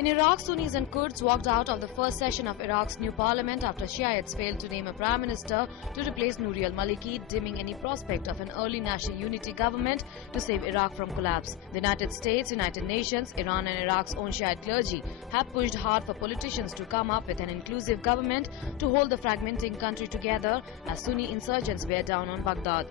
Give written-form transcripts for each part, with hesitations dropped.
In Iraq, Sunnis and Kurds walked out of the first session of Iraq's new parliament after Shiites failed to name a prime minister to replace Nouri al-Maliki, dimming any prospect of an early national unity government to save Iraq from collapse. The United States, United Nations, Iran and Iraq's own Shiite clergy have pushed hard for politicians to come up with an inclusive government to hold the fragmenting country together as Sunni insurgents bear down on Baghdad.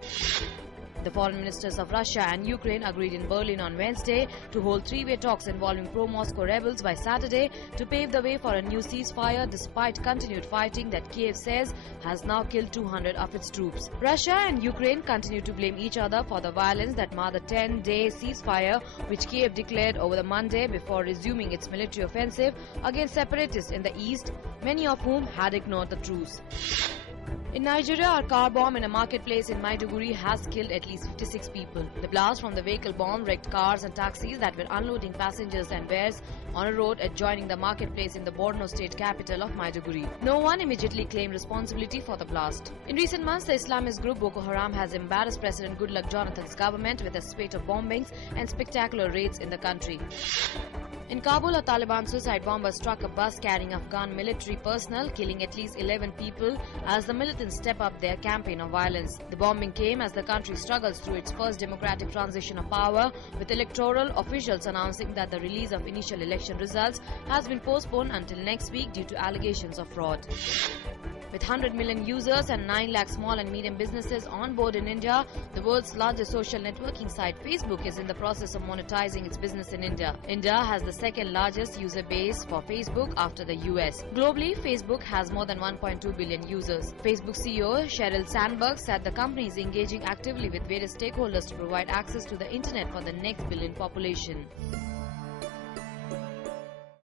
The foreign ministers of Russia and Ukraine agreed in Berlin on Wednesday to hold three-way talks involving pro-Moscow rebels by Saturday to pave the way for a new ceasefire despite continued fighting that Kiev says has now killed 200 of its troops. Russia and Ukraine continue to blame each other for the violence that marred the 10-day ceasefire which Kiev declared over the Monday before resuming its military offensive against separatists in the east, many of whom had ignored the truce. In Nigeria, a car bomb in a marketplace in Maiduguri has killed at least 56 people. The blast from the vehicle bomb wrecked cars and taxis that were unloading passengers and wares on a road adjoining the marketplace in the Borno state capital of Maiduguri. No one immediately claimed responsibility for the blast. In recent months, the Islamist group Boko Haram has embarrassed President Goodluck Jonathan's government with a spate of bombings and spectacular raids in the country. In Kabul, a Taliban suicide bomber struck a bus carrying Afghan military personnel, killing at least 11 people as the militants step up their campaign of violence. The bombing came as the country struggles through its first democratic transition of power, with electoral officials announcing that the release of initial election results has been postponed until next week due to allegations of fraud. With 100 million users and 9 lakh small and medium businesses on board in India, the world's largest social networking site Facebook is in the process of monetizing its business in India. India has the second largest user base for Facebook after the US. Globally, Facebook has more than 1.2 billion users. Facebook CEO Sheryl Sandberg said the company is engaging actively with various stakeholders to provide access to the internet for the next billion population.